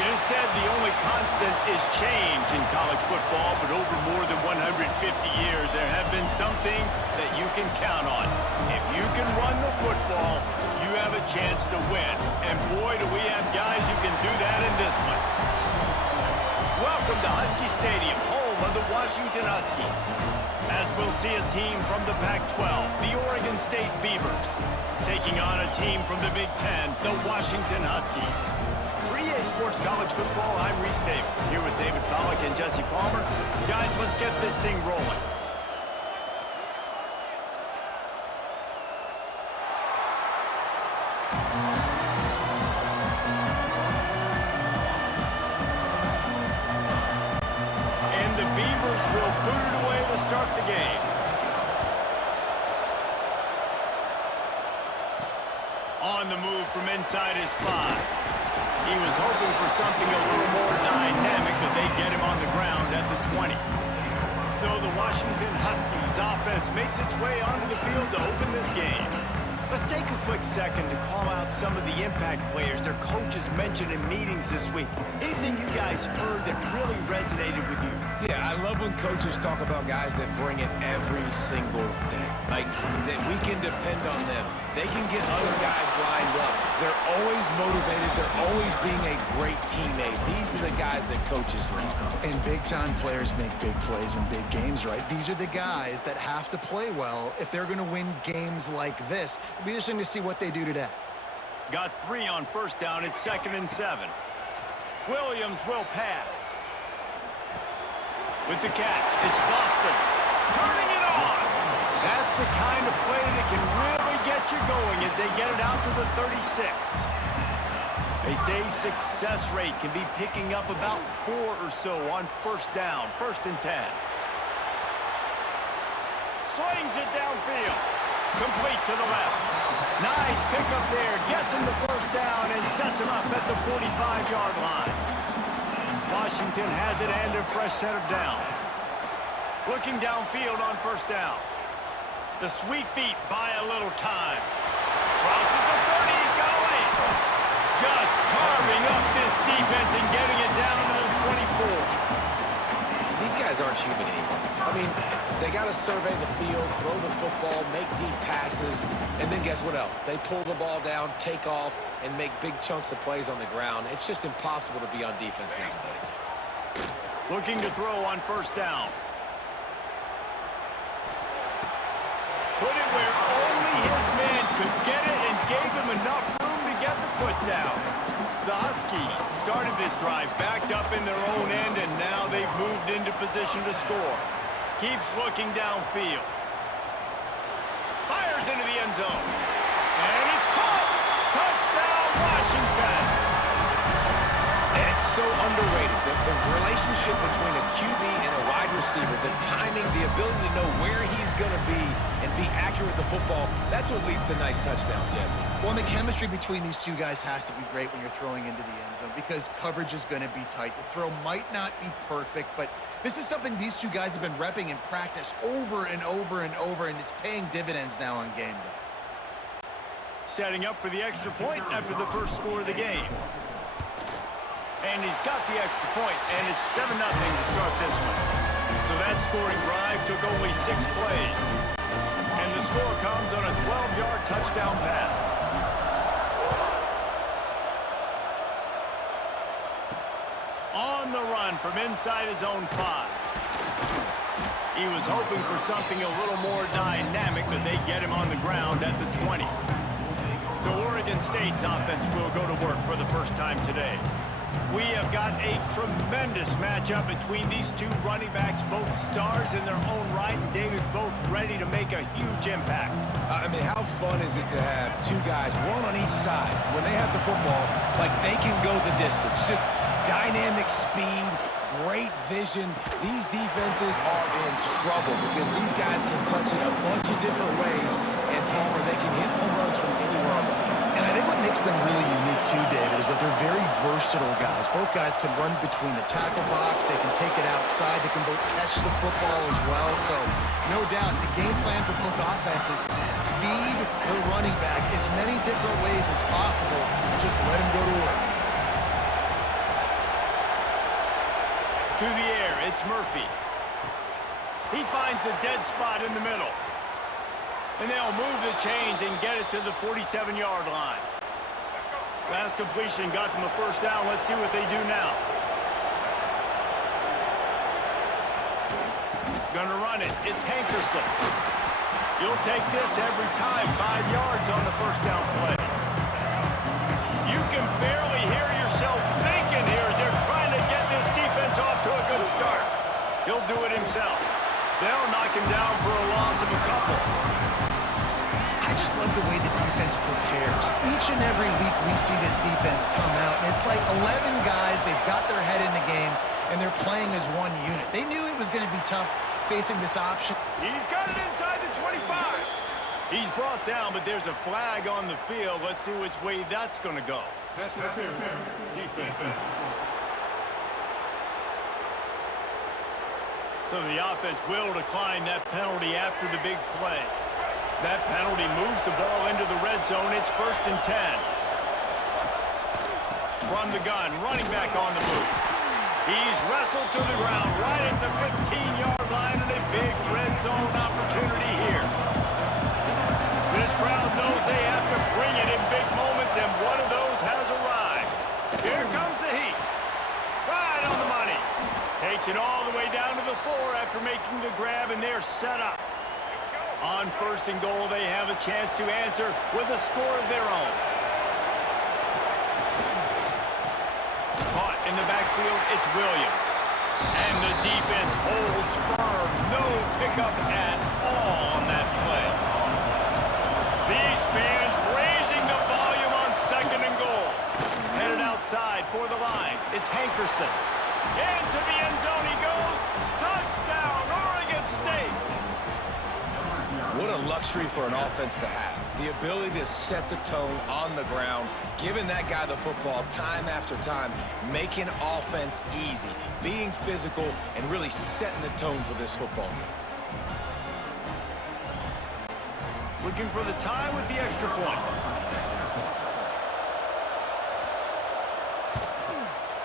It is said the only constant is change in college football, but over more than 150 years, there have been some things that you can count on. If you can run the football, you have a chance to win. And boy, do we have guys who can do that in this one. Welcome to Husky Stadium, home of the Washington Huskies. As we'll see a team from the Pac-12, the Oregon State Beavers, taking on a team from the Big Ten, the Washington Huskies. For EA Sports College Football, I'm Reese Davis, here with David Pollack and Jesse Palmer. Guys, let's get this thing rolling. And the Beavers will boot it away to start the game. On the move from inside his 5. He was hoping for something a little more dynamic, but they get him on the ground at the 20. So the Washington Huskies offense makes its way onto the field to open this game. Let's take a quick second to call out some of the impact players their coaches mentioned in meetings this week. Anything you guys heard that really resonated with you? Yeah, I love when coaches talk about guys that bring it every single day. Like, that we can depend on them. They can get other guys lined up. They're always motivated. They're always being a great teammate. These are the guys that coaches love. And big-time players make big plays in big games, right? These are the guys that have to play well if they're going to win games like this. It'll be interesting to see what they do today. Got 3 on first down. It's 2nd and 7. Williams will pass. With the catch, it's Boston. Turning it on. That's the kind of play that can really get you going as they get it out to the 36. They say success rate can be picking up about 4 or so on first down, 1st and 10. Slings it downfield. Complete to the left. Nice pickup there. Gets him the first down and sets him up at the 45-yard line. Washington has it and a fresh set of downs. Looking downfield on first down. The sweet feet buy a little time. Crosses the 30. He's got away. Just carving up this defense and getting it down to the 24. These guys aren't human anymore. I mean, they got to survey the field, throw the football, make deep passes, and then guess what else? They pull the ball down, take off, and make big chunks of plays on the ground. It's just impossible to be on defense nowadays. Looking to throw on first down. Put it where only his man could get it and gave him enough room to get the foot down. The Huskies started this drive backed up in their own end, and now they've moved into position to score. Keeps looking downfield. Fires into the end zone. And it's caught. Touchdown, Washington. And it's so underrated. The relationship between a QB and a wide receiver, the timing, the ability to know where he's going to be and be accurate with the football, that's what leads to nice touchdowns, Jesse. Well, and the chemistry between these two guys has to be great when you're throwing into the end zone because coverage is going to be tight. The throw might not be perfect, but this is something these two guys have been repping in practice over and over and over, and it's paying dividends now on game day. Setting up for the extra point after the first score of the game. And he's got the extra point, and it's 7-0 to start this one. So that scoring drive took only 6 plays. And the score comes on a 12-yard touchdown pass. On the run from inside his own 5. He was hoping for something a little more dynamic, but they get him on the ground at the 20. So Oregon State's offense will go to work for the first time today. We have got a tremendous matchup between these two running backs, both stars in their own right, and David, both ready to make a huge impact. I mean, how fun is it to have two guys, one on each side, when they have the football, like they can go the distance. Just dynamic speed, great vision. These defenses are in trouble because these guys can touch it a bunch of different ways, and Palmer, they can hit home runs from anywhere on the field. And I think what makes them really unique too, David, is that they're very versatile guys. Both guys can run between the tackle box. They can take it outside. They can both catch the football as well. So, no doubt, the game plan for both offenses, feed the running back as many different ways as possible and just let him go to work. to the air. It's Murphy. He finds a dead spot in the middle. And they'll move the chains and get it to the 47-yard line. Last completion got them a first down. Let's see what they do now. Gonna run it. It's Hankerson. You'll take this every time. 5 yards on the first down play. You can barely hear yourself thinking here as they're trying to get this defense off to a good start. He'll do it himself. They'll knock him down for a loss of a couple. I just love the way the defense prepares. Each and every week we see this defense come out, and it's like 11 guys, they've got their head in the game, and they're playing as one unit. They knew it was going to be tough facing this option. He's got it inside the 25. He's brought down, but there's a flag on the field. Let's see which way that's going to go. Pass interference. Defense. So the offense will decline that penalty after the big play. That penalty moves the ball into the red zone. It's 1st and 10. From the gun, running back on the move. He's wrestled to the ground right at the 15-yard line, and a big red zone opportunity here. This crowd knows they have to bring it in big moments, and one of those has arrived. Here comes the heat. Right on the money. Takes it all the way down to the 4 after making the grab, and they're set up. On 1st and goal, they have a chance to answer with a score of their own. Caught in the backfield, it's Williams. And the defense holds firm. No pickup at all on that play. These fans raising the volume on 2nd and goal. Headed outside for the line. It's Hankerson. Into the end zone he goes. Touchdown, Oregon State. What a luxury for an offense to have. The ability to set the tone on the ground, giving that guy the football time after time, making offense easy, being physical, and really setting the tone for this football game. Looking for the tie with the extra point.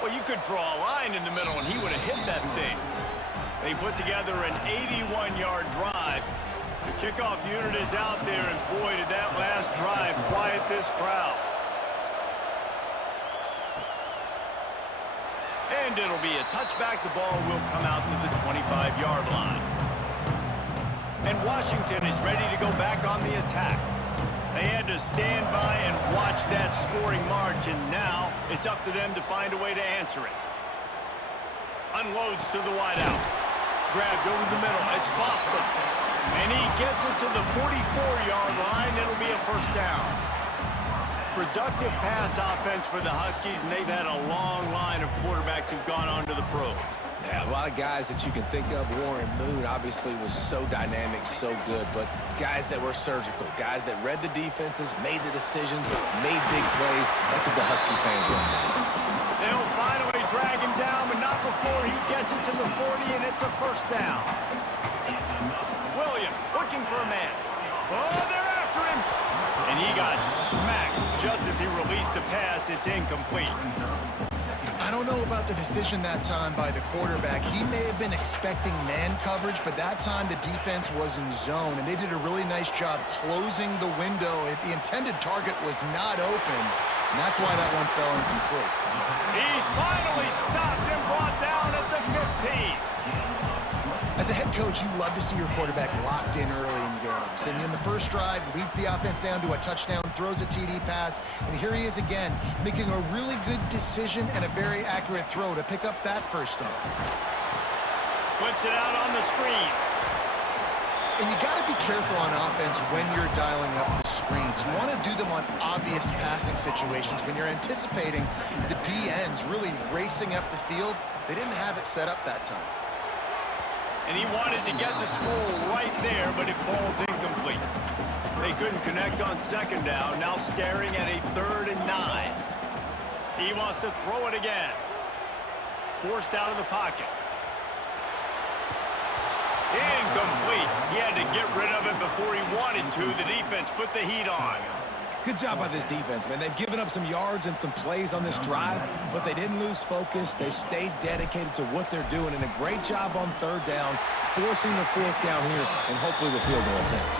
Well, you could draw a line in the middle, and he would have hit that thing. They put together an 81-yard drive. The kickoff unit is out there, and boy, did that last drive quiet this crowd. And it'll be a touchback. The ball will come out to the 25-yard line. And Washington is ready to go back on the attack. They had to stand by and watch that scoring march, and now it's up to them to find a way to answer it. Unloads to the wideout. Grabbed over the middle. It's Boston. And he gets it to the 44-yard line. It'll be a first down. Productive pass offense for the Huskies, and they've had a long line of quarterbacks who've gone on to the pros. Yeah, a lot of guys that you can think of. Warren Moon obviously was so dynamic, so good, but guys that were surgical, guys that read the defenses, made the decisions, made big plays. That's what the Husky fans want to see. They'll finally drag him down, but not before he gets it to the 40, and it's a first down. Williams looking for a man. Oh, they're after him. And he got smacked just as he released the pass. It's incomplete. I don't know about the decision that time by the quarterback. He may have been expecting man coverage, but that time the defense was in zone, and they did a really nice job closing the window. The intended target was not open, and that's why that one fell incomplete. He's finally stopped and brought down at the 15. As a head coach, you love to see your quarterback locked in early in games. And in the first drive, leads the offense down to a touchdown, throws a TD pass, and here he is again, making a really good decision and a very accurate throw to pick up that first down. Flips it out on the screen. And you got to be careful on offense when you're dialing up the screens. You want to do them on obvious passing situations. When you're anticipating the DNs really racing up the field, they didn't have it set up that time. And he wanted to get the score right there, but it falls incomplete. They couldn't connect on second down, now staring at a 3rd and 9. He wants to throw it again. Forced out of the pocket. Incomplete. He had to get rid of it before he wanted to. The defense put the heat on. Good job by this defense, man. They've given up some yards and some plays on this drive, but they didn't lose focus. They stayed dedicated to what they're doing, and a great job on third down, forcing the fourth down here, and hopefully the field goal attempt.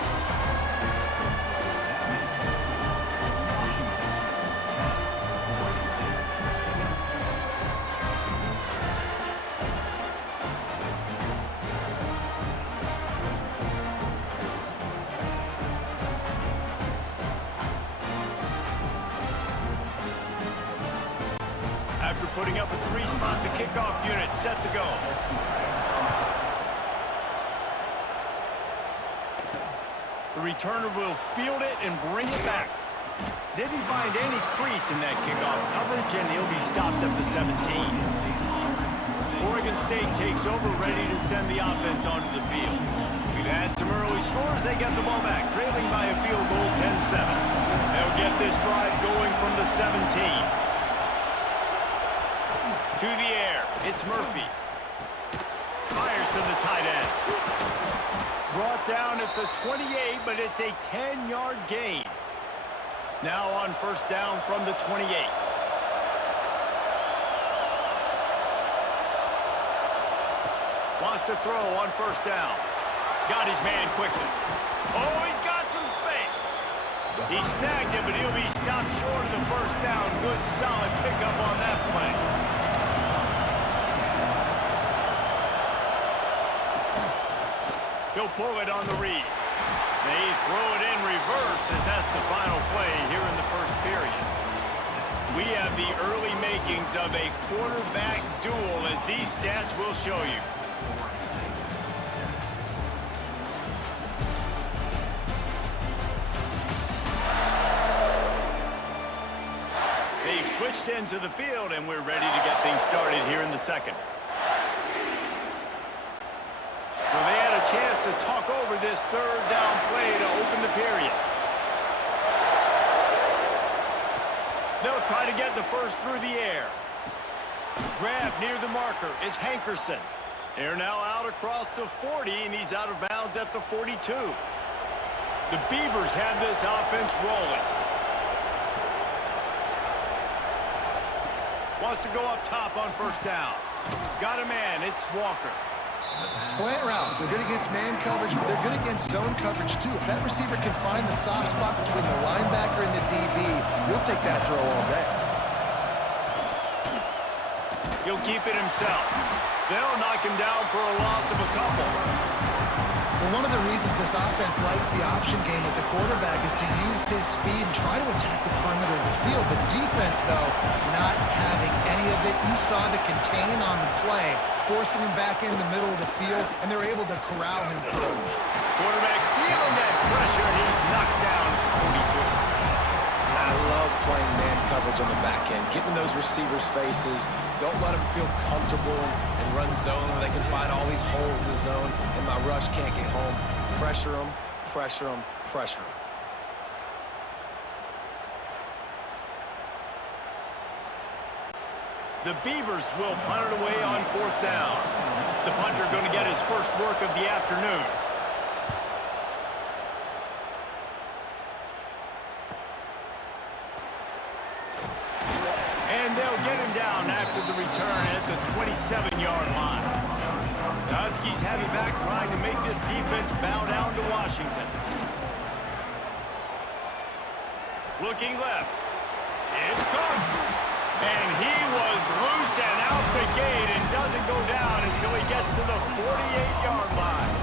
After putting up a three-spot, the kickoff unit set to go. The returner will field it and bring it back. Didn't find any crease in that kickoff coverage, and he'll be stopped at the 17. Oregon State takes over, ready to send the offense onto the field. We've had some early scores. They get the ball back, trailing by a field goal 10-7. They'll get this drive going from the 17. To the air, it's Murphy. Fires to the tight end. Brought down at the 28, but it's a 10-yard gain. Now on first down from the 28. Wants to throw on first down. Got his man quickly. Oh, he's got some space. He snagged it, but he'll be stopped short of the first down. Good, solid pickup on that play. He'll pull it on the read. They throw it in reverse as that's the final play here in the first period. We have the early makings of a quarterback duel, as these stats will show you. They've switched ends of the field, and we're ready to get things started here in the second. So they had a chance to talk over this third down play to open the period. They'll try to get the first through the air. Grab near the marker. It's Hankerson. They're now out across the 40, and he's out of bounds at the 42. The Beavers have this offense rolling. Wants to go up top on first down. Got a man. It's Walker. Slant routes, they're good against man coverage, but they're good against zone coverage too. If that receiver can find the soft spot between the linebacker and the DB, you'll take that throw all day. He'll keep it himself. They'll knock him down for a loss of a couple. Well, one of the reasons this offense likes the option game with the quarterback is to use his speed and try to attack the perimeter of the field. The defense, though, not having any of it. You saw the contain on the play, forcing him back in the middle of the field, and they're able to corral him through. Quarterback feeling that pressure, and he's knocked down at 42. I love playing man coverage on the back end, getting in those receivers' faces. Don't let them feel comfortable and run zone where they can find all these holes in the zone, and my rush can't get home. Pressure them, pressure them, pressure them. The Beavers will punt it away on fourth down. The punter going to get his first work of the afternoon. And they'll get him down after the return at the 27-yard line. The Huskies have it back, trying to make this defense bow down to Washington. Looking left. It's caught. And he was loose and out the gate and doesn't go down until he gets to the 48-yard line.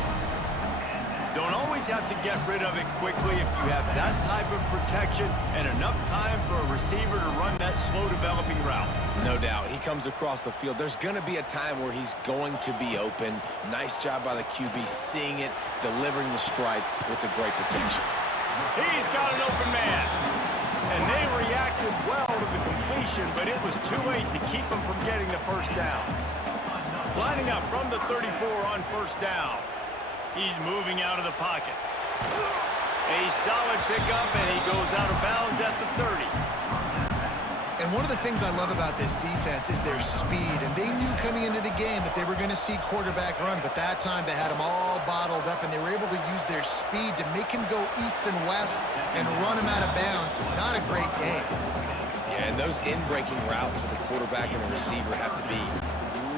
Don't always have to get rid of it quickly if you have that type of protection and enough time for a receiver to run that slow-developing route. No doubt. He comes across the field. There's going to be a time where he's going to be open. Nice job by the QB seeing it, delivering the strike with the great protection. He's got an open man. And they reacted well to the completion, but it was too late to keep him from getting the first down. Lining up from the 34 on first down. He's moving out of the pocket. A solid pickup, and he goes out of bounds at the 30. And one of the things I love about this defense is their speed. And they knew coming into the game that they were going to see quarterback run, but that time they had him all bottled up, and they were able to use their speed to make him go east and west and run him out of bounds. Not a great game. Yeah, and those in-breaking routes with the quarterback and the receiver have to be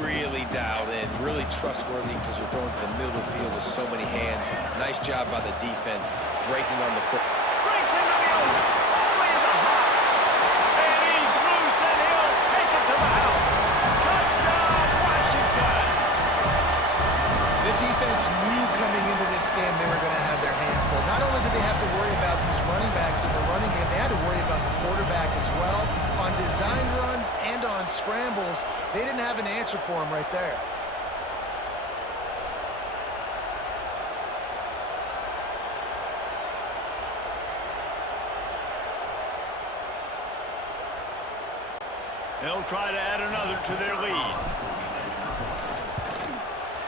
really dialed in, really trustworthy, because you're throwing to the middle of the field with so many hands. Nice job by the defense breaking on the foot. Breaks into the open, only in the hops. And he's loose, and he'll take it to the house. Touchdown, Washington. The defense knew coming into this game they were going to have their hands full. Not only did they have to worry about these running backs in the running game, they had to worry about the quarterback as well. On design runs and on scrambles, they didn't have an answer for him right there. They'll try to add another to their lead.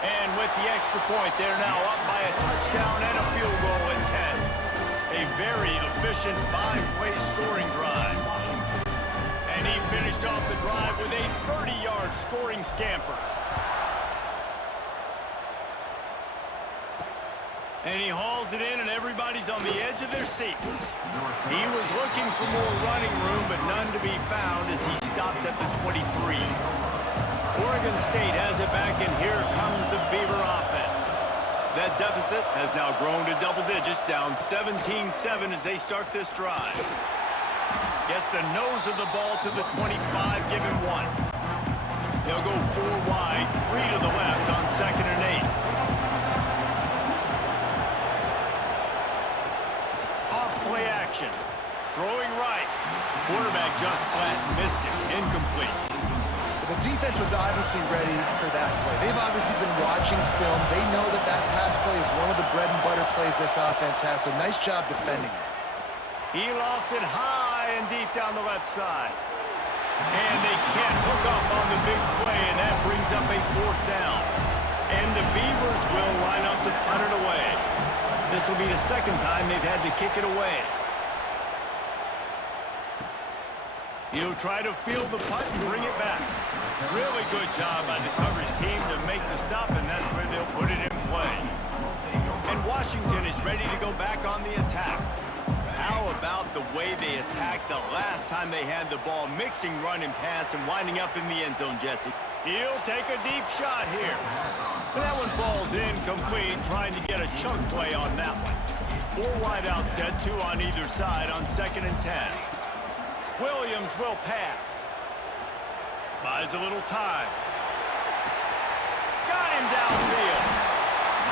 And with the extra point, they're now up by a touchdown and a field goal at 10. A very efficient 5-play scoring drive. And he finished off the drive with a 30-yard scoring scamper. And he hauls it in, and everybody's on the edge of their seats. He was looking for more running room, but none to be found as he stopped at the 23. Oregon State has it back, and here comes the Beaver offense. That deficit has now grown to double digits, down 17-7 as they start this drive. Gets the nose of the ball to the 25, give him 1. They'll go 4 wide, 3 to the left on 2nd and 8. Off-play action. Throwing right. Quarterback just flat missed it. Incomplete. The defense was obviously ready for that play. They've obviously been watching film. They know that that pass play is one of the bread and butter plays this offense has, so nice job defending it. He lofts it high and deep down the left side. And they can't hook up on the big play, and that brings up a 4th down. And the Beavers will line up to punt it away. This will be the 2nd time they've had to kick it away. He'll try to field the punt and bring it back. Really good job by the coverage team to make the stop, and that's where they'll put it in play. And Washington is ready to go back on the attack. How about the way they attacked the last time they had the ball, mixing run and pass and winding up in the end zone, Jesse? He'll take a deep shot here. And that one falls incomplete, trying to get a chunk play on that one. 4 wide out set, 2 on either side on 2nd and 10. Williams will pass. Buys a little time. Got him downfield.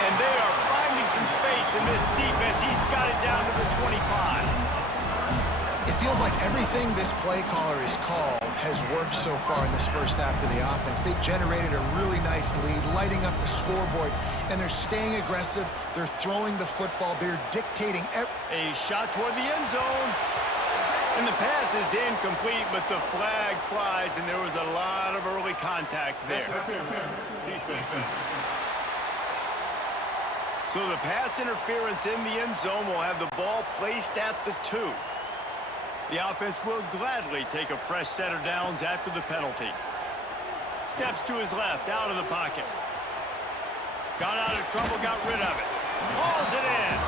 And they are finding some space in this defense. He's got it down to the 25. It feels like everything this play caller has called has worked so far in this first half for the offense. They generated a really nice lead, lighting up the scoreboard, and they're staying aggressive. They're throwing the football. They're dictating. A shot toward the end zone. And the pass is incomplete, but the flag flies, and there was a lot of early contact there. Defense. So the pass interference in the end zone will have the ball placed at the 2. The offense will gladly take a fresh set of downs after the penalty. Steps to his left, out of the pocket. Got out of trouble, got rid of it. Hauls it in.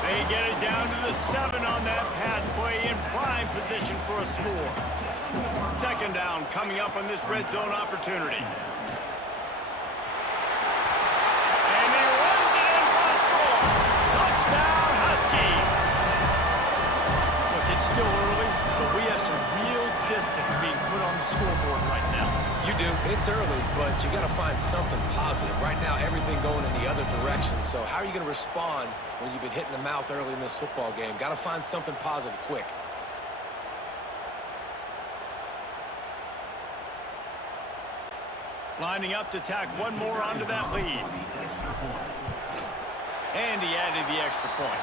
They get it down to the 7 on that pass play, in prime position for a score. 2nd down coming up on this red zone opportunity. And he runs it in for a score. Touchdown, Huskies. Look, it's still early, but we have some real distance being put on the scoreboard right now. You do. It's early, but you got to find something positive. Right now, everything going in the other direction. So how are you going to respond when you've been hit in the mouth early in this football game? Got to find something positive quick. Lining up to tack one more onto that lead. And he added the extra point.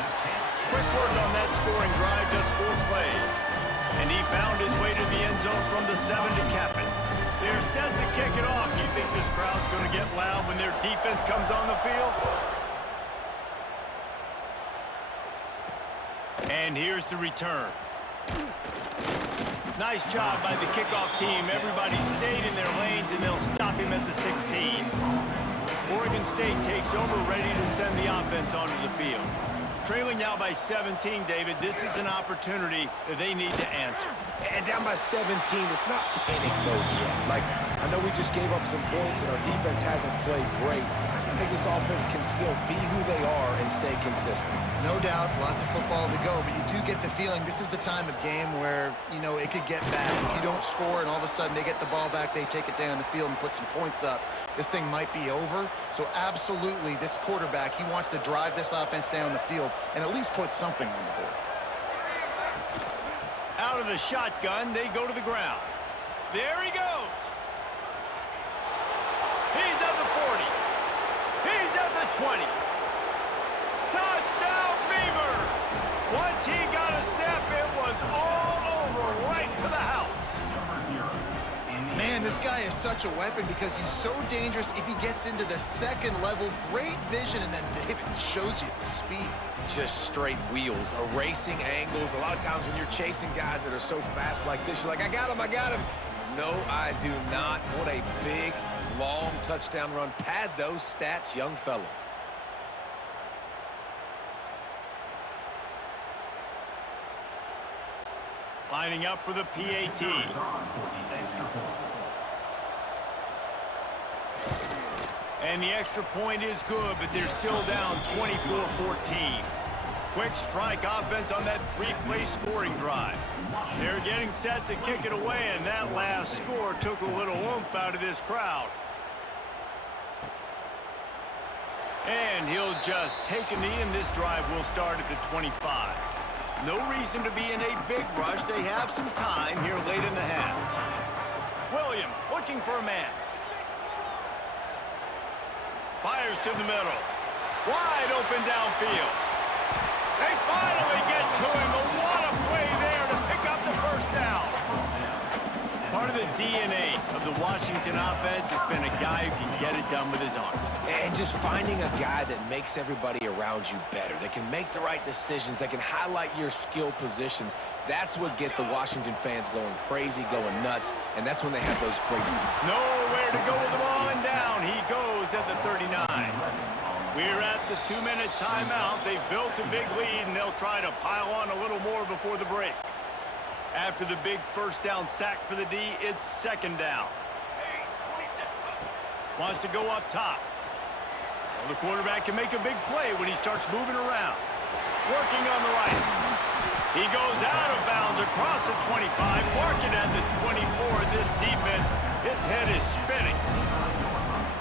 Quick work on that scoring drive, just 4 plays. And he found his way to the end zone from the 7 to cap it. They're set to kick it off. You think this crowd's going to get loud when their defense comes on the field? And here's the return. Nice job by the kickoff team. Everybody stayed in their lanes, and they'll stop him at the 16. Oregon State takes over, ready to send the offense onto the field. Trailing now by 17, David. This is an opportunity that they need to answer. And down by 17, it's not panic mode yet. Like, I know we just gave up some points and our defense hasn't played great. I think this offense can still be who they are and stay consistent. No doubt, lots of football to go, but you do get the feeling this is the time of game where, you know, it could get bad. If you don't score and all of a sudden they get the ball back, they take it down the field and put some points up, this thing might be over. So absolutely, this quarterback, he wants to drive this offense down the field and at least put something on the board. Out of the shotgun, they go to the ground. There he goes. He's at the 40. He's at the 20. Touchdown, Beavers! Once he got a step, it was all over, right to the house. Man, this guy is such a weapon because he's so dangerous if he gets into the second level. Great vision, and then David shows you the speed. Just straight wheels, erasing angles. A lot of times when you're chasing guys that are so fast like this, you're like, I got him, I got him. No, I do not. What a big, long touchdown run. Pad those stats, young fella. Lining up for the PAT. And the extra point is good, but they're still down 24-14. Quick strike offense on that three-play scoring drive. They're getting set to kick it away, and that last score took a little oomph out of this crowd. And he'll just take a knee, and this drive will start at the 25. No reason to be in a big rush. They have some time here late in the half. Williams looking for a man. Fires to the middle. Wide open downfield. They finally get to him, but what a play there to pick up the first down. Part of the DNA of the Washington offense has been a guy who can get it done with his arm. And just finding a guy that makes everybody around you better, that can make the right decisions, that can highlight your skill positions. That's what get the Washington fans going crazy, going nuts, and that's when they have those great... Nowhere to go with the ball, and down he goes at the 39. We're at the 2-minute timeout. They've built a big lead, and they'll try to pile on a little more before the break. After the big first down sack for the D, it's second down. Wants to go up top. Well, the quarterback can make a big play when he starts moving around. Working on the right. He goes out of bounds across the 25, marking at the 24. This defense, its head is spinning.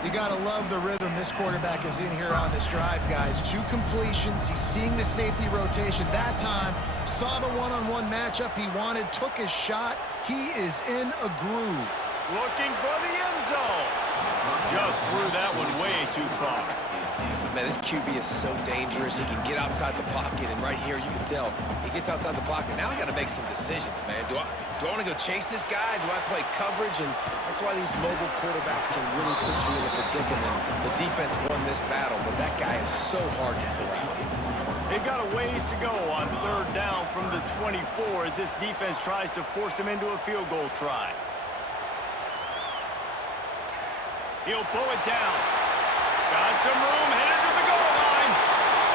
You got to love the rhythm this quarterback is in here on this drive, guys. 2 completions. He's seeing the safety rotation. That time, saw the one-on-one matchup he wanted, took his shot. He is in a groove. Looking for the end zone. Just threw that one way too far. Man, this QB is so dangerous. He can get outside the pocket, and right here you can tell he gets outside the pocket. Now I got to make some decisions, man. Do I want to go chase this guy? Do I play coverage? And that's why these mobile quarterbacks can really put you in a predicament. The defense won this battle, but that guy is so hard to corral. They've got a ways to go on third down from the 24 as this defense tries to force him into a field goal try. He'll pull it down. Got some room, headed to the goal line.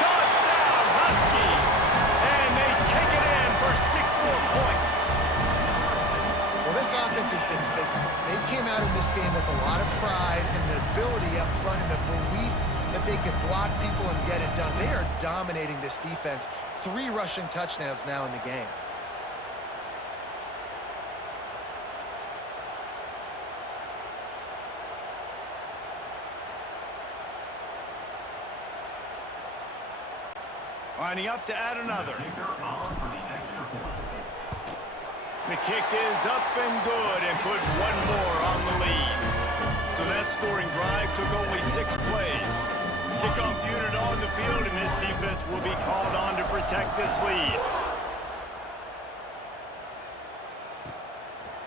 Touchdown, Huskies. And they take it in for 6 more points. Well, this offense has been physical. They came out in this game with a lot of pride and an ability up front and a belief that they could block people and get it done. They are dominating this defense. 3 rushing touchdowns now in the game. Lining up to add another. The kick is up and good and put 1 more on the lead. So that scoring drive took only 6 plays. Kickoff unit on the field, and this defense will be called on to protect this lead.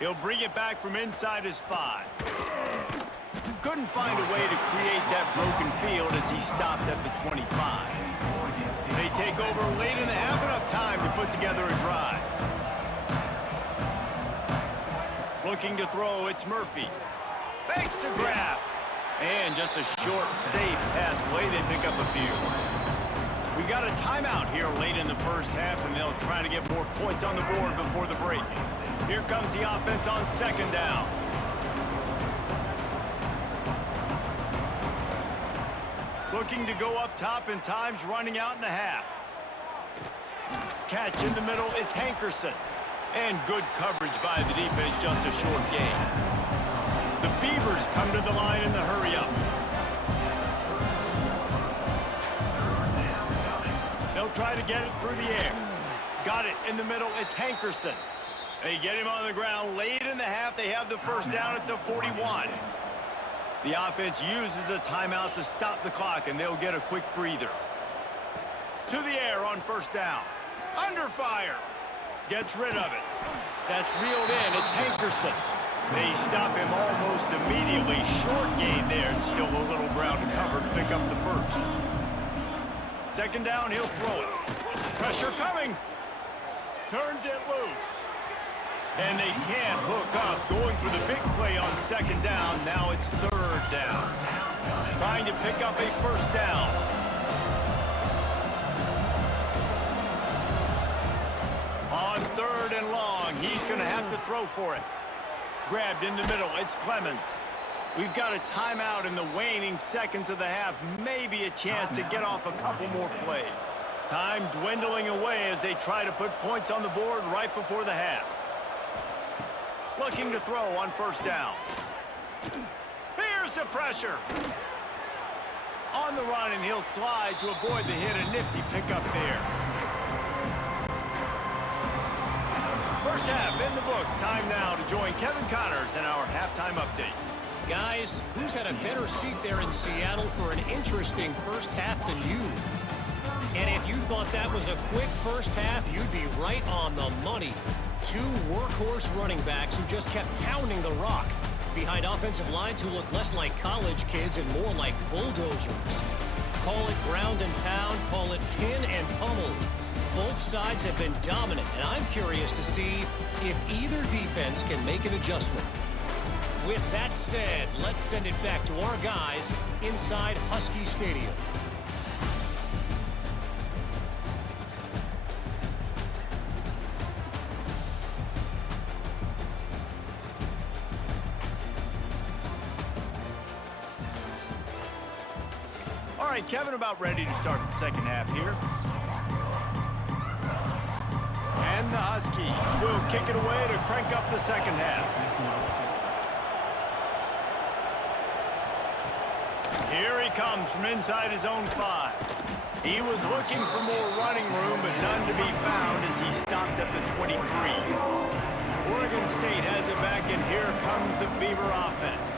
He'll bring it back from inside his 5. Couldn't find a way to create that broken field as he stopped at the 25. They take over late in the half, enough time to put together a drive. Looking to throw, it's Murphy. Fakes to grab. And just a short, safe pass play. They pick up a few. We got a timeout here late in the first half, and they'll try to get more points on the board before the break. Here comes the offense on second down. Looking to go up top, and time's running out in the half. Catch in the middle, it's Hankerson. And good coverage by the defense, just a short gain. The Beavers come to the line in the hurry-up. They'll try to get it through the air. Got it in the middle, it's Hankerson. They get him on the ground late in the half. They have the first down at the 41. The offense uses a timeout to stop the clock, and they'll get a quick breather. To the air on first down. Under fire. Gets rid of it. That's reeled in. It's Hankerson. They stop him almost immediately. Short gain there, and still a little ground to cover to pick up the first. Second down, he'll throw it. Pressure coming. Turns it loose. And they can't hook up. Going for the big play on second down. Now it's third down. Trying to pick up a first down. On third and long, he's going to have to throw for it. Grabbed in the middle, it's Clemens. We've got a timeout in the waning seconds of the half. Maybe a chance to get off a couple more plays. Time dwindling away as they try to put points on the board right before the half. Looking to throw on first down. Here's the pressure. On the run, and he'll slide to avoid the hit. A nifty pickup there. First half in the books. Time now to join Kevin Connors in our halftime update. Guys, who's had a better seat there in Seattle for an interesting first half than you? And if you thought that was a quick first half, you'd be right on the money. Two workhorse running backs who just kept pounding the rock behind offensive lines who look less like college kids and more like bulldozers. Call it ground and pound, call it pin and pummel. Both sides have been dominant, and I'm curious to see if either defense can make an adjustment. With that said, let's send it back to our guys inside Husky Stadium. All right, Kevin, about ready to start the second half here. And the Huskies will kick it away to crank up the second half. Here he comes from inside his own 5. He was looking for more running room, but none to be found as he stopped at the 23. Oregon State has it back, and here comes the Beaver offense.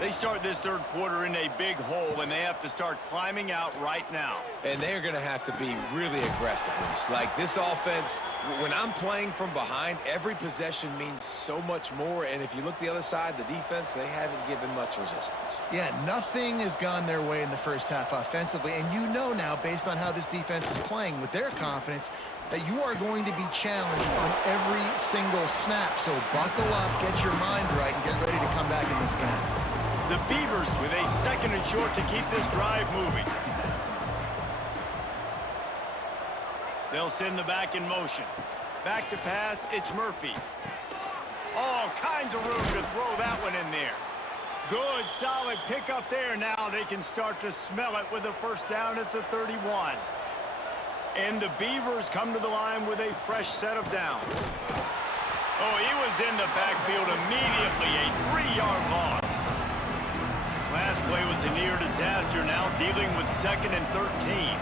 They start this third quarter in a big hole, and they have to start climbing out right now. And they're going to have to be really aggressive. Like this offense, when I'm playing from behind, every possession means so much more. And if you look the other side, the defense, they haven't given much resistance. Yeah, nothing has gone their way in the first half offensively. And you know now, based on how this defense is playing with their confidence, that you are going to be challenged on every single snap. So buckle up, get your mind right, and get ready to come back in this game. The Beavers with a second and short to keep this drive moving. They'll send the back in motion. Back to pass, it's Murphy. All kinds of room to throw that one in there. Good, solid pickup there. Now they can start to smell it with a first down at the 31. And the Beavers come to the line with a fresh set of downs. Oh, he was in the backfield immediately. A 3-yard loss. Last play was a near disaster, now dealing with second and 13.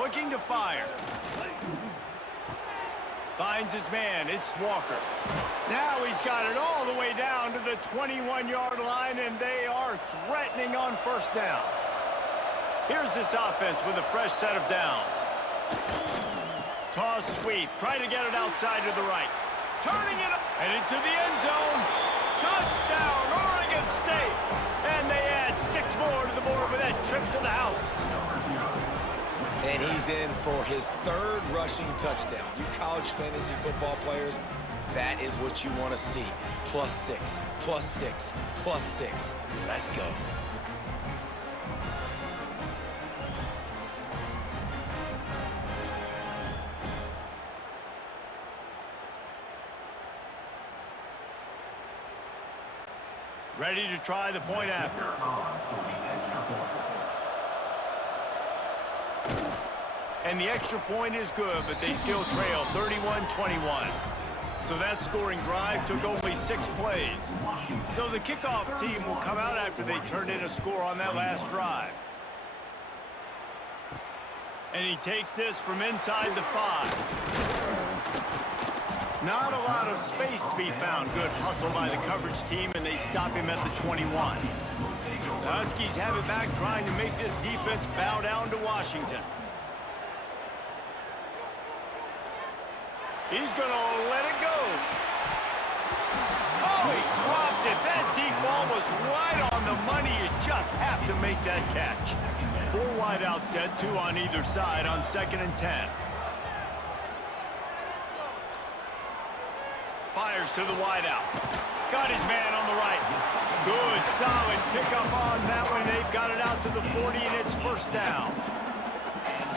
Looking to fire. Finds his man, it's Walker. Now he's got it all the way down to the 21-yard line, and they are threatening on first down. Here's this offense with a fresh set of downs. Toss sweep, try to get it outside to the right. Turning it up, headed to the end zone. Touchdown, Oregon State. And they add 6 more to the board with that trip to the house. And he's in for his third rushing touchdown. You college fantasy football players, that is what you want to see. +6, +6, +6. Let's go. Ready to try the point after. And the extra point is good, but they still trail 31-21. So that scoring drive took only 6 plays. So the kickoff team will come out after they turned in a score on that last drive. And he takes this from inside the 5. Not a lot of space to be found. Good hustle by the coverage team, and they stop him at the 21. The Huskies have it back, trying to make this defense bow down to Washington. He's going to let it go. Oh, he dropped it. That deep ball was right on the money. You just have to make that catch. 4 wide out set, 2 on either side on 2nd and 10. Fires to the wide out. Got his man on the right. Good, solid pickup on that one. They've got it out to the 40, and it's first down.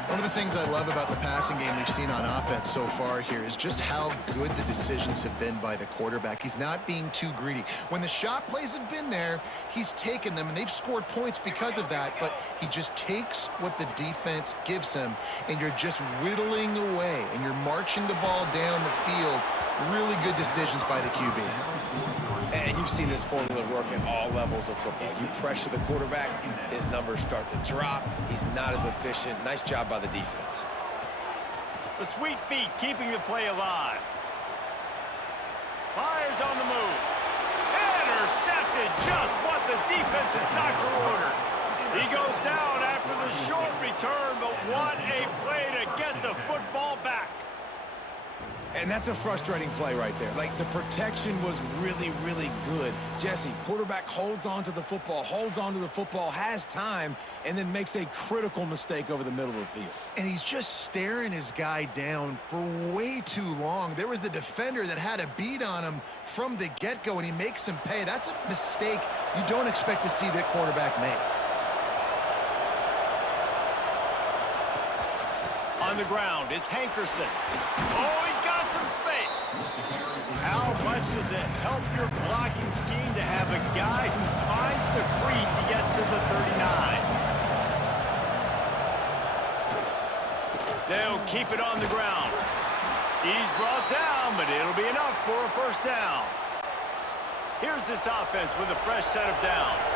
One of the things I love about the passing game we've seen on offense so far here is just how good the decisions have been by the quarterback. He's not being too greedy. When the shot plays have been there, he's taken them, and they've scored points because of that, but he just takes what the defense gives him, and you're just whittling away, and you're marching the ball down the field. Really good decisions by the QB. And you've seen this formula work at all levels of football. You pressure the quarterback, his numbers start to drop. He's not as efficient. Nice job by the defense. The sweet feet keeping the play alive. Fires on the move. Intercepted, just what the defense's doctor ordered. He goes down after the short return, but what a play to get the football back. And that's a frustrating play right there. Like, the protection was really, really good. Jesse, quarterback holds on to the football, has time, and then makes a critical mistake over the middle of the field. And he's just staring his guy down for way too long. There was the defender that had a beat on him from the get-go, and he makes him pay. That's a mistake you don't expect to see that quarterback make. On the ground, it's Hankerson. Oh, he's got some space. How much does it help your blocking scheme to have a guy who finds the crease? He gets to the 39. They'll keep it on the ground. He's brought down, but it'll be enough for a first down. Here's this offense with a fresh set of downs.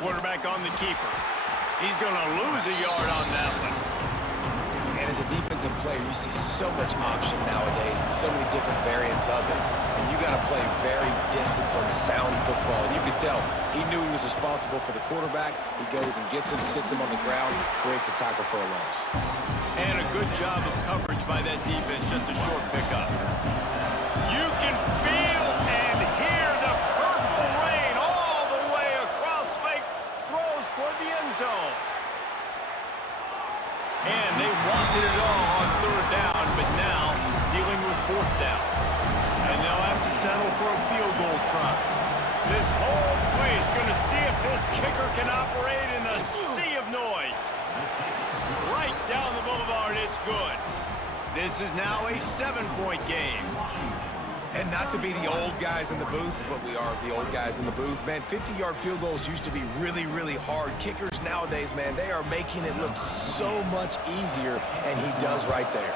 Quarterback on the keeper. He's going to lose a yard on that one. And as a defensive player, you see so much option nowadays and so many different variants of it. And you got to play very disciplined, sound football. And you could tell he knew he was responsible for the quarterback. He goes and gets him, sits him on the ground, creates a tackle for a loss. And a good job of coverage by that defense, just a short pickup. You can feel and hear the purple rain all the way across Spike. Throws toward the end zone. And they wanted it all on 3rd down, but now dealing with 4th down. And they'll have to settle for a field goal try. This whole play is going to see if this kicker can operate in the sea of noise. Right down the boulevard, it's good. This is now a 7-point game. And not to be the old guys in the booth, but we are the old guys in the booth. Man, 50-yard field goals used to be really, really hard. Kickers nowadays, man, they are making it look so much easier, and he does right there.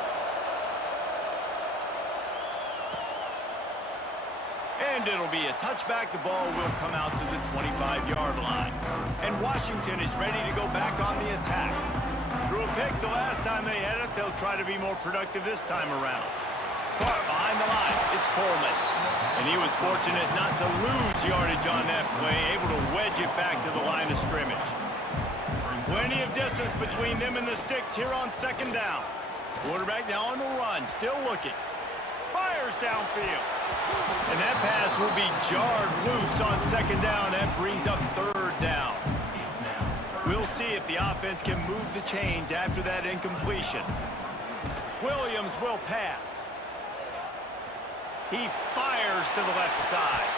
And it'll be a touchback. The ball will come out to the 25-yard line. And Washington is ready to go back on the attack. Threw a pick the last time they had it. They'll try to be more productive this time around. Caught behind the line. It's Coleman. And he was fortunate not to lose yardage on that play, able to wedge it back to the line of scrimmage. Plenty of distance between them and the sticks here on 2nd down. Quarterback now on the run, still looking. Fires downfield. And that pass will be jarred loose on second down. That brings up third down. We'll see if the offense can move the chains after that incompletion. Williams will pass. He fires to the left side.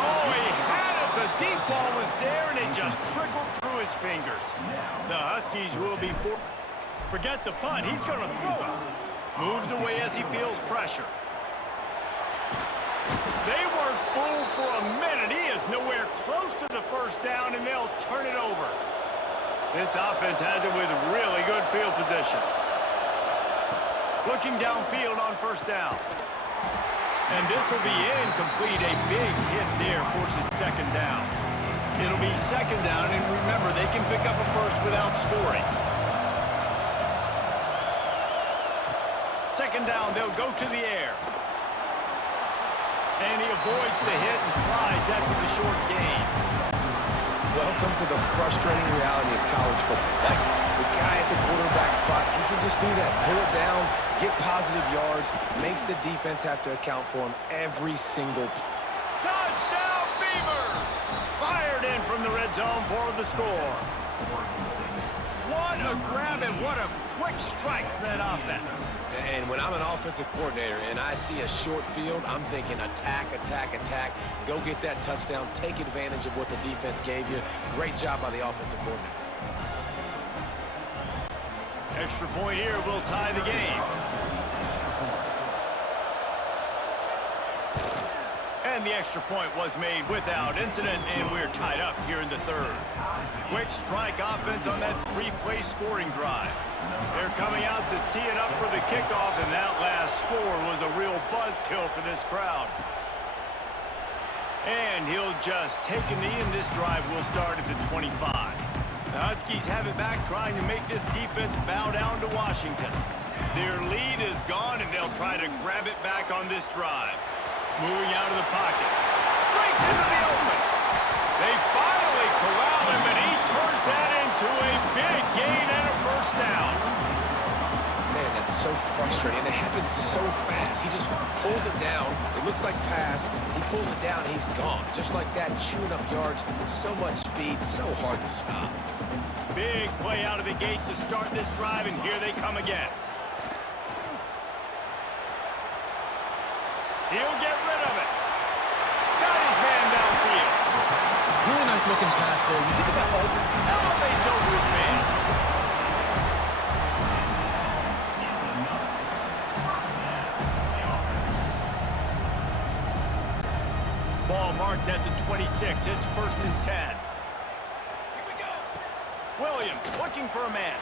Oh, he had it. The deep ball was there, and it just trickled through his fingers. The Huskies will be forget the punt. He's going to throw it. Moves away as he feels pressure. They weren't fooled for a minute. He is nowhere close to the first down, and they'll turn it over. This offense has it with really good field position. Looking downfield on first down. And this will be incomplete. A big hit there forces second down. It'll be second down, and remember, they can pick up a first without scoring. Second down, they'll go to the air. And he avoids the hit and slides after the short gain. Welcome to the frustrating reality of college football. Like, the guy at the quarterback spot, he can just do that. Pull it down, get positive yards, makes the defense have to account for him every single play. Touchdown, Beavers! Fired in from the red zone for the score. What a grab and what a quick strike from that offense. And when I'm an offensive coordinator and I see a short field, I'm thinking attack, attack, attack. Go get that touchdown. Take advantage of what the defense gave you. Great job by the offensive coordinator. Extra point here will tie the game. And the extra point was made without incident, and we're tied up here in the third. Quick strike offense on that three-play scoring drive. They're coming out to tee it up for the kickoff, and that last score was a real buzzkill for this crowd. And he'll just take a knee, and this drive will start at the 25. The Huskies have it back, trying to make this defense bow down to Washington. Their lead is gone, and they'll try to grab it back on this drive. Moving out of the pocket. Breaks into the open. They finally corral him, and he turns that into a big gain and a first down. Man, that's so frustrating. And it happens so fast. He just pulls it down. It looks like pass. He pulls it down, and he's gone. Just like that, chewing up yards. So much speed, so hard to stop. Big play out of the gate to start this drive, and here they come again. He'll get rid of it. Got his man downfield. Really nice looking pass there. You think about Elevates over his man. Ball marked at the 26. It's 1st and 10. Here we go. Williams looking for a man.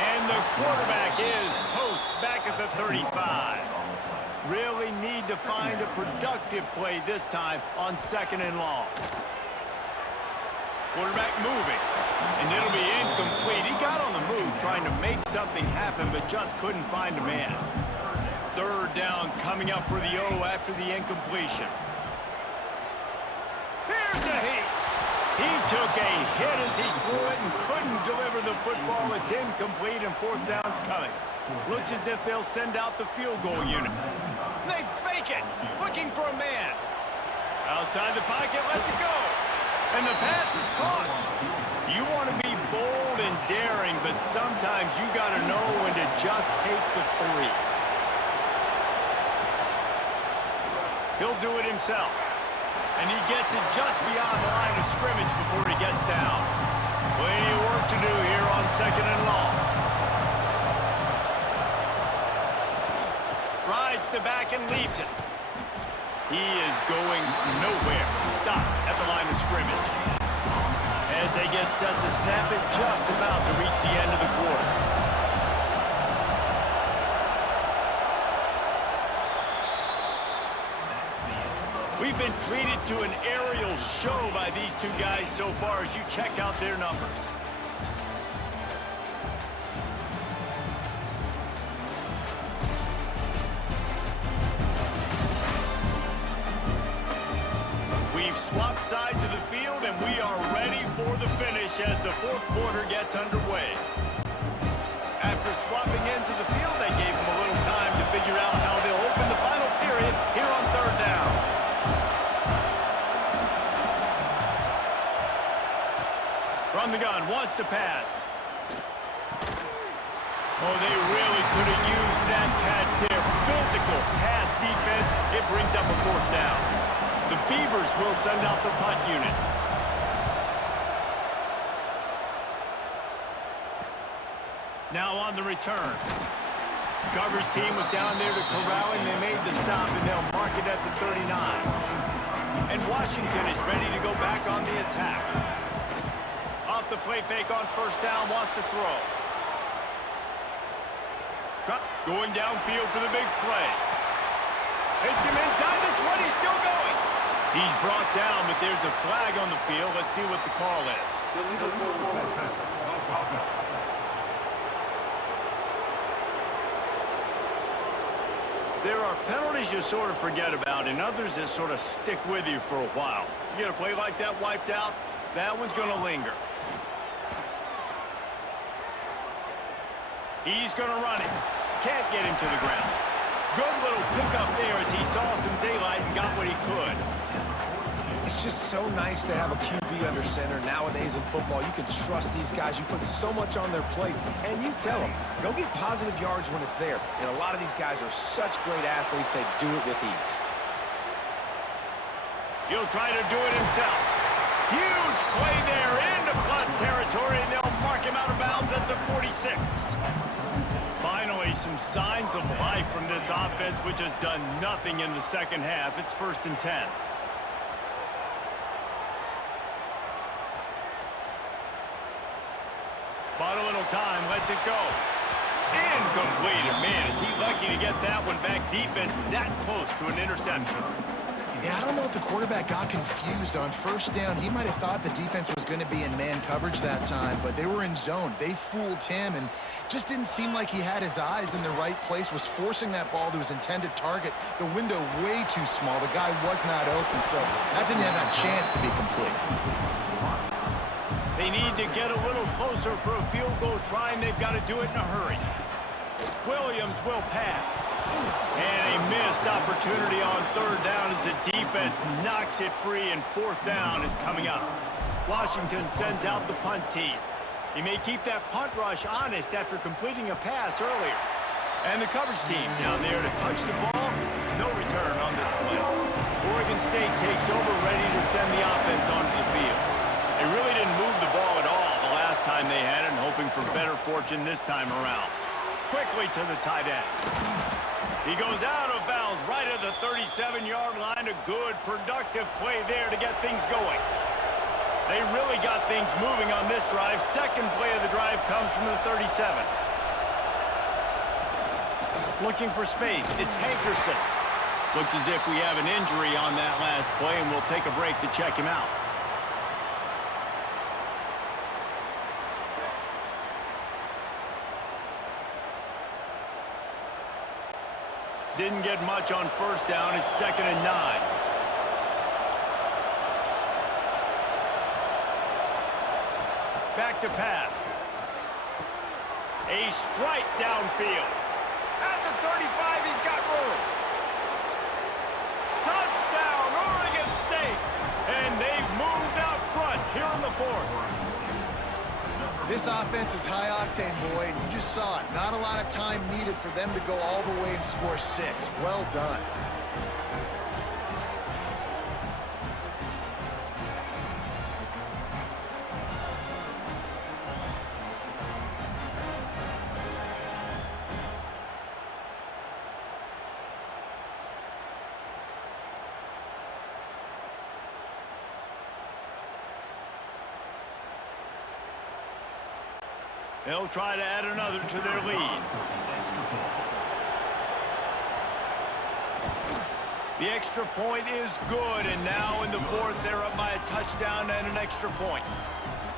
And the quarterback is toast back at the 35. Really need to find a productive play this time on 2nd and long. Quarterback moving, and it'll be incomplete. He got on the move trying to make something happen, but just couldn't find a man. 3rd down coming up for the O after the incompletion. Here's a hit. He took a hit as he threw it and couldn't deliver the football. It's incomplete, and 4th down's coming. Looks as if they'll send out the field goal unit. They fake it, looking for a man. Outside the pocket, lets it go. And the pass is caught. You want to be bold and daring, but sometimes you got to know when to just take the 3. He'll do it himself. And he gets it just beyond the line of scrimmage before he gets down. Plenty of work to do here on 2nd and long. Rides the back and leaves it. He is going nowhere. Stop at the line of scrimmage. As they get set to snap it, just about to reach the end of the quarter. We've been treated to an aerial show by these two guys so far as you check out their numbers. Swapped sides of the field, and we are ready for the finish as the 4th quarter gets underway. After swapping into the field, they gave them a little time to figure out how they'll open the final period wants to pass. Oh, they really could have used that catch there. Physical pass defense. It brings up a 4th down. The Beavers will send out the punt unit. Now on the return. Coverage team was down there to corral him. They made the stop, and they'll mark it at the 39. And Washington is ready to go back on the attack. Off the play fake on 1st down, wants to throw. Going downfield for the big play. Hits him inside the 20, still going. He's brought down, but there's a flag on the field. Let's see what the call is. There are penalties you sort of forget about and others that sort of stick with you for a while. You get a play like that wiped out, that one's going to linger. He's going to run it. Can't get him to the ground. Good little pickup there as he saw some daylight and got what he could. It's just so nice to have a QB under center. Nowadays in football, you can trust these guys. You put so much on their plate, and you tell them, go get positive yards when it's there. And a lot of these guys are such great athletes, they do it with ease. He'll try to do it himself. Huge play there into plus territory, and they'll mark him out of bounds at the 46. Finally, some signs of life from this offense, which has done nothing in the 2nd half. It's 1st and 10. Bought a little time, lets it go. Incomplete. Man, is he lucky to get that one back. Defense that close to an interception. Yeah, I don't know if the quarterback got confused on 1st down. He might have thought the defense was going to be in man coverage that time, but they were in zone. They fooled him and just didn't seem like he had his eyes in the right place, was forcing that ball to his intended target. The window way too small. The guy was not open, so that didn't have a chance to be complete. They need to get a little closer for a field goal try, and they've got to do it in a hurry. Williams will pass. And a missed opportunity on 3rd down as the defense knocks it free, and 4th down is coming up. Washington sends out the punt team. He may keep that punt rush honest after completing a pass earlier. And the coverage team down there to touch the ball. No return on this play. Oregon State takes over, ready to send the offense onto the field. They really didn't move the ball at all the last time they had it, and hoping for better fortune this time around. Quickly to the tight end. He goes out of bounds right at the 37-yard line. A good, productive play there to get things going. They really got things moving on this drive. 2nd play of the drive comes from the 37. Looking for space. It's Hankerson. Looks as if we have an injury on that last play, and we'll take a break to check him out. Didn't get much on 1st down. It's 2nd and 9. Back to pass. A strike downfield. At the 35, he's got room. Touchdown, Oregon State. And they've moved out front here in the 4th. This offense is high octane, boy, and you just saw it. Not a lot of time needed for them to go all the way and score 6. Well done. They'll try to add another to their lead. The extra point is good, and now in the 4th, they're up by a touchdown and an extra point.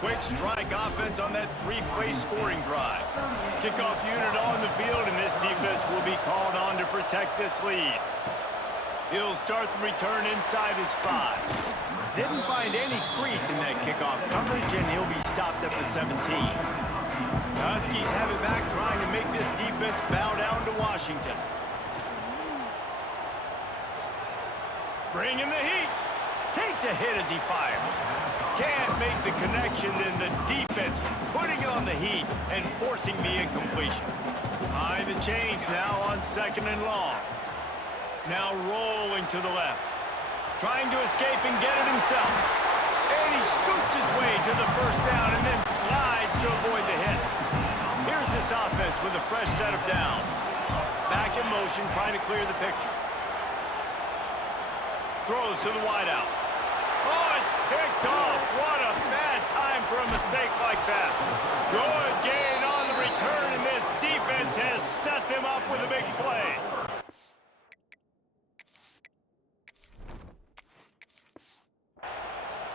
Quick strike offense on that 3-play scoring drive. Kickoff unit on the field, and this defense will be called on to protect this lead. He'll start the return inside his 5. Didn't find any crease in that kickoff coverage, and he'll be stopped at the 17. The Huskies have it back, trying to make this defense bow down to Washington. Bringing the heat. Takes a hit as he fires. Can't make the connection, and the defense putting on the heat and forcing the incompletion. Behind the chains now on 2nd and long. Now rolling to the left. Trying to escape and get it himself. And he scoots his way to the first down and then slides to avoid the hit. Here's this offense with a fresh set of downs. Back in motion, trying to clear the picture. Throws to the wideout. Oh, it's picked off. What a bad time for a mistake like that. Good gain on the return, and this defense has set them up with a big play.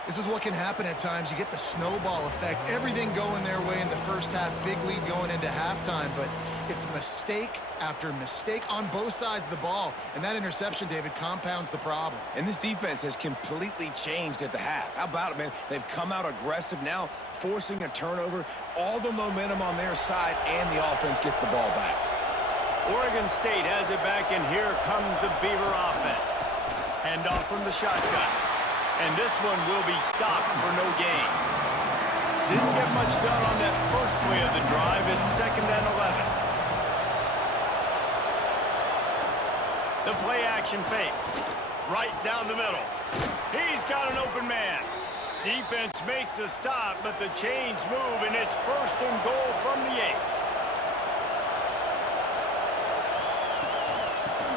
This is what can happen at times. You get the snowball effect. Everything going their way in the first half. Big lead going into halftime, but it's mistake after mistake on both sides of the ball. And that interception, David, compounds the problem. And this defense has completely changed at the half. How about it, man? They've come out aggressive now, forcing a turnover. All the momentum on their side, and the offense gets the ball back. Oregon State has it back, and here comes the Beaver offense. Hand off from the shotgun. And this one will be stopped for no gain. Didn't get much done on that first play of the drive. It's 2nd and 11. The play action fake. Right down the middle. He's got an open man. Defense makes a stop, but the chains move, and it's 1st and goal from the 8.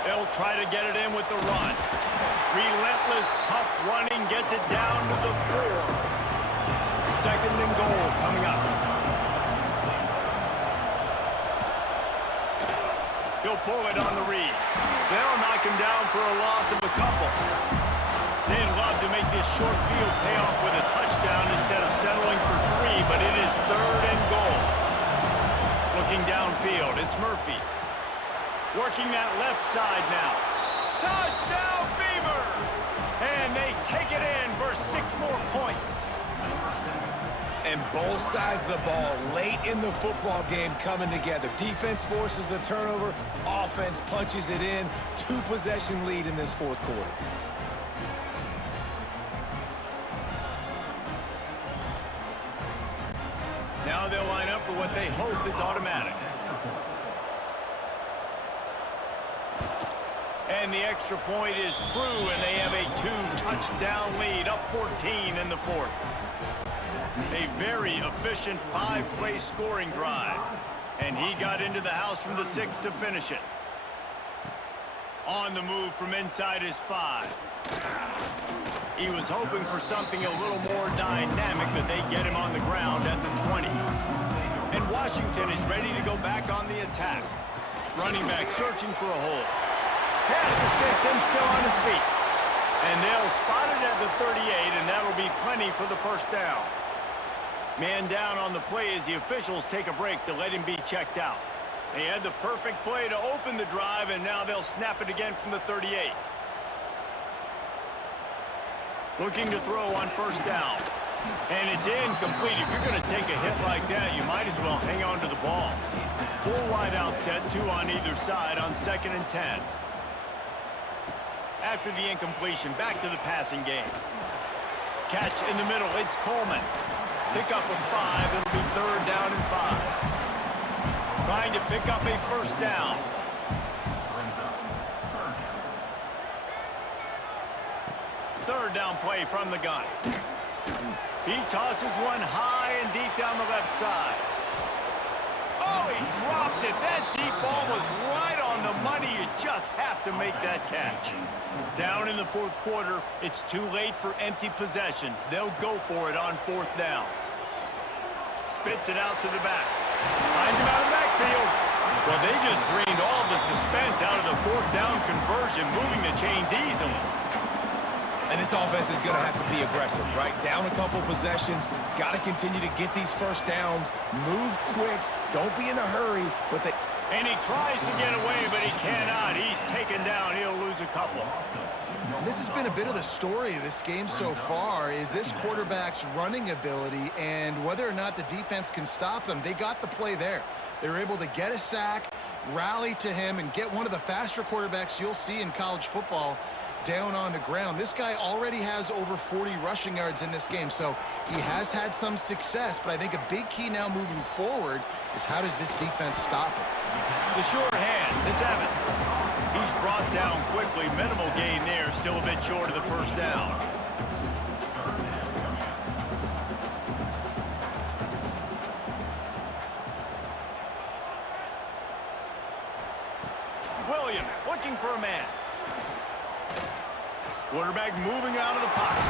They'll try to get it in with the run. Relentless, tough running gets it down to the 4. 2nd and goal coming up. He'll pull it on the read. They'll knock him down for a loss of a couple. They'd love to make this short field pay off with a touchdown instead of settling for 3, but it is 3rd and goal. Looking downfield, it's Murphy. Working that left side now. Touchdown, Beavers! And they take it in for 6 more points. And both sides of the ball late in the football game coming together. Defense forces the turnover. Offense punches it in. 2-possession lead in this 4th quarter. Now they'll line up for what they hope is automatic. And the extra point is true, and they have a 2-touchdown lead, up 14 in the 4th. A very efficient 5-play scoring drive. And he got into the house from the 6 to finish it. On the move from inside his 5. He was hoping for something a little more dynamic, but they get him on the ground at the 20. And Washington is ready to go back on the attack. Running back searching for a hole. Pass to Stetson, still on his feet. And they'll spot it at the 38, and that'll be plenty for the first down. Man down on the play as the officials take a break to let him be checked out. They had the perfect play to open the drive, and now they'll snap it again from the 38. Looking to throw on first down. And it's incomplete. If you're going to take a hit like that, you might as well hang on to the ball. Full wide out set, 2 on either side on 2nd and 10. After the incompletion, back to the passing game. Catch in the middle, it's Coleman. Pick up a 5, it'll be 3rd down and 5. Trying to pick up a first down. Third down play from the gun. He tosses one high and deep down the left side. Oh, he dropped it. That deep ball was right on the money. You just have to make that catch. Down in the 4th quarter, it's too late for empty possessions. They'll go for it on 4th down. Spits it out to the back. Finds him out of the backfield. Well, they just drained all the suspense out of the 4th down conversion, moving the chains easily. And this offense is going to have to be aggressive, right? Down a couple possessions. Got to continue to get these first downs. Move quick. Don't be in a hurry. But they... And he tries to get away, but he cannot. He's taken down. He'll lose a couple. And this has been a bit of the story of this game so far, is this quarterback's running ability and whether or not the defense can stop them. They got the play there. They were able to get a sack, rally to him, and get one of the faster quarterbacks you'll see in college football down on the ground. This guy already has over 40 rushing yards in this game, so he has had some success, but I think a big key now moving forward is how does this defense stop him? The sure hands, it's Evans. He's brought down quickly. Minimal gain there, still a bit short of the first down. Williams looking for a man. Quarterback moving out of the pocket.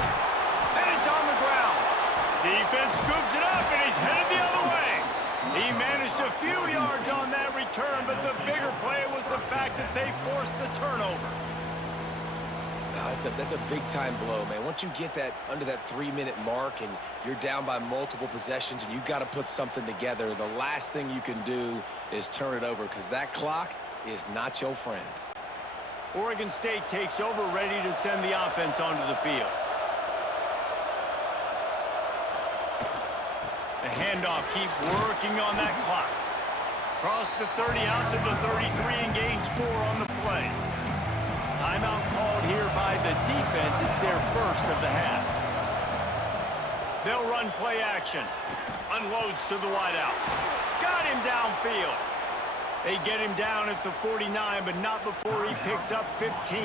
And it's on the ground. Defense scoops it up, and he's headed the other way. He managed a few yards on that return, but the bigger play was the fact that they forced the turnover. No, that's a big-time blow, man. Once you get that under that 3-minute mark and you're down by multiple possessions and you got to put something together, the last thing you can do is turn it over because that clock is not your friend. Oregon State takes over, ready to send the offense onto the field. The handoff, keep working on that clock. Cross the 30 out to the 33 and gains 4 on the play. Timeout called here by the defense. It's their first of the half. They'll run play action. Unloads to the wideout. Got him downfield. They get him down at the 49, but not before he picks up 15.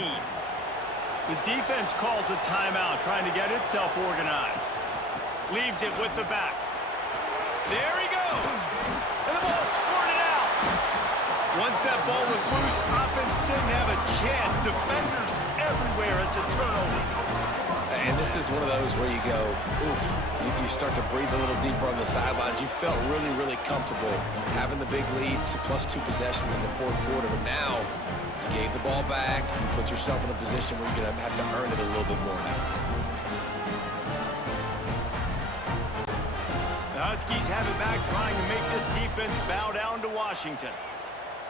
The defense calls a timeout, trying to get itself organized. Leaves it with the back. There he goes. And the ball squirted out. Once that ball was loose, offense didn't have a chance. Defenders everywhere. It's a turnover. And this is one of those where you go, oof, you start to breathe a little deeper on the sidelines. You felt really, really comfortable having the big lead to +2 possessions in the fourth quarter. But now you gave the ball back. You put yourself in a position where you're going to have to earn it a little bit more now. The Huskies have it back, trying to make this defense bow down to Washington.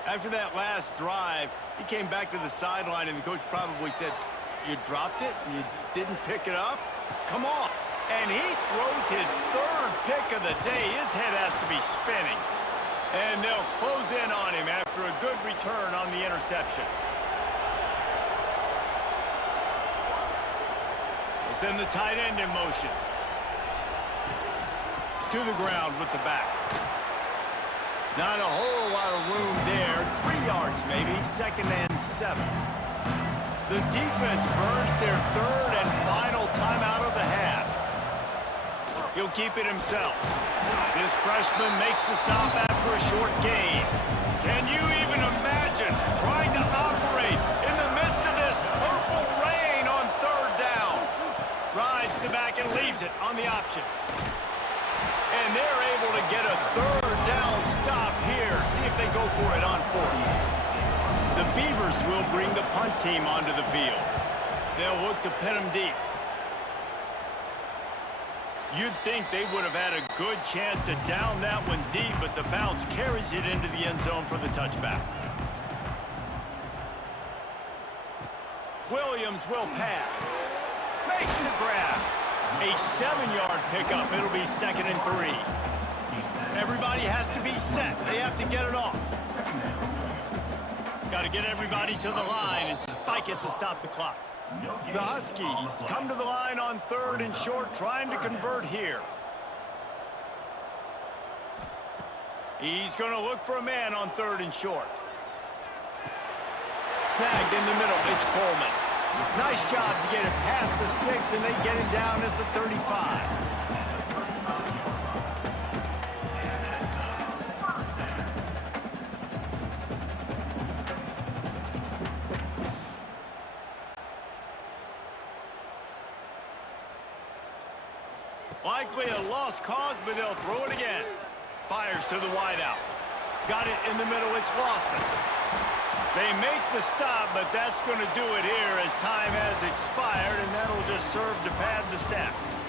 After that last drive, he came back to the sideline, and the coach probably said, "You dropped it and you didn't pick it up? Come on." And he throws his 3rd pick of the day. His head has to be spinning. And they'll close in on him after a good return on the interception. They'll send the tight end in motion. To the ground with the back. Not a whole lot of room there. 3 yards maybe, 2nd and 7. The defense burns their 3rd and final timeout of the half. He'll keep it himself. This freshman makes the stop after a short gain. Can you even imagine trying to operate in the midst of this purple rain on 3rd down? Rides the back and leaves it on the option. And they're able to get a 3rd down stop here. See if they go for it on 4th. The Beavers will bring the punt team onto the field. They'll look to pin them deep. You'd think they would have had a good chance to down that one deep, but the bounce carries it into the end zone for the touchback. Williams will pass. Makes the grab. A 7-yard pickup. It'll be 2nd and 3. Everybody has to be set. They have to get it off. Got to get everybody to the line and spike it to stop the clock. The Huskies come to the line on 3rd and short, trying to convert here. He's going to look for a man on 3rd and short. Snagged in the middle. It's Coleman. Nice job to get it past the sticks, and they get him down at the 35. Likely a lost cause, but they'll throw it again. Fires to the wideout. Got it in the middle. It's Lawson. They make the stop, but that's going to do it here as time has expired, and that'll just serve to pad the stats.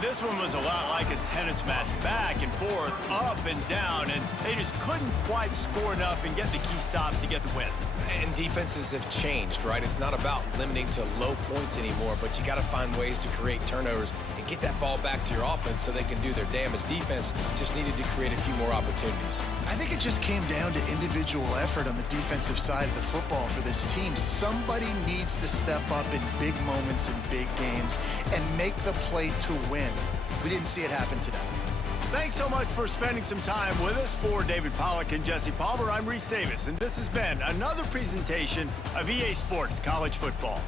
This one was a lot like a tennis match, back and forth, up and down, and they just couldn't quite score enough and get the key stop to get the win. And defenses have changed, right? It's not about limiting to low points anymore, but you got to find ways to create turnovers and get that ball back to your offense so they can do their damage. Defense just needed to create a few more opportunities. I think it just came down to individual effort on the defensive side of the football for this team. Somebody needs to step up in big moments in big games and make the play to win. We didn't see it happen today. Thanks so much for spending some time with us. For David Pollack and Jesse Palmer, I'm Reese Davis, and this has been another presentation of EA Sports College Football.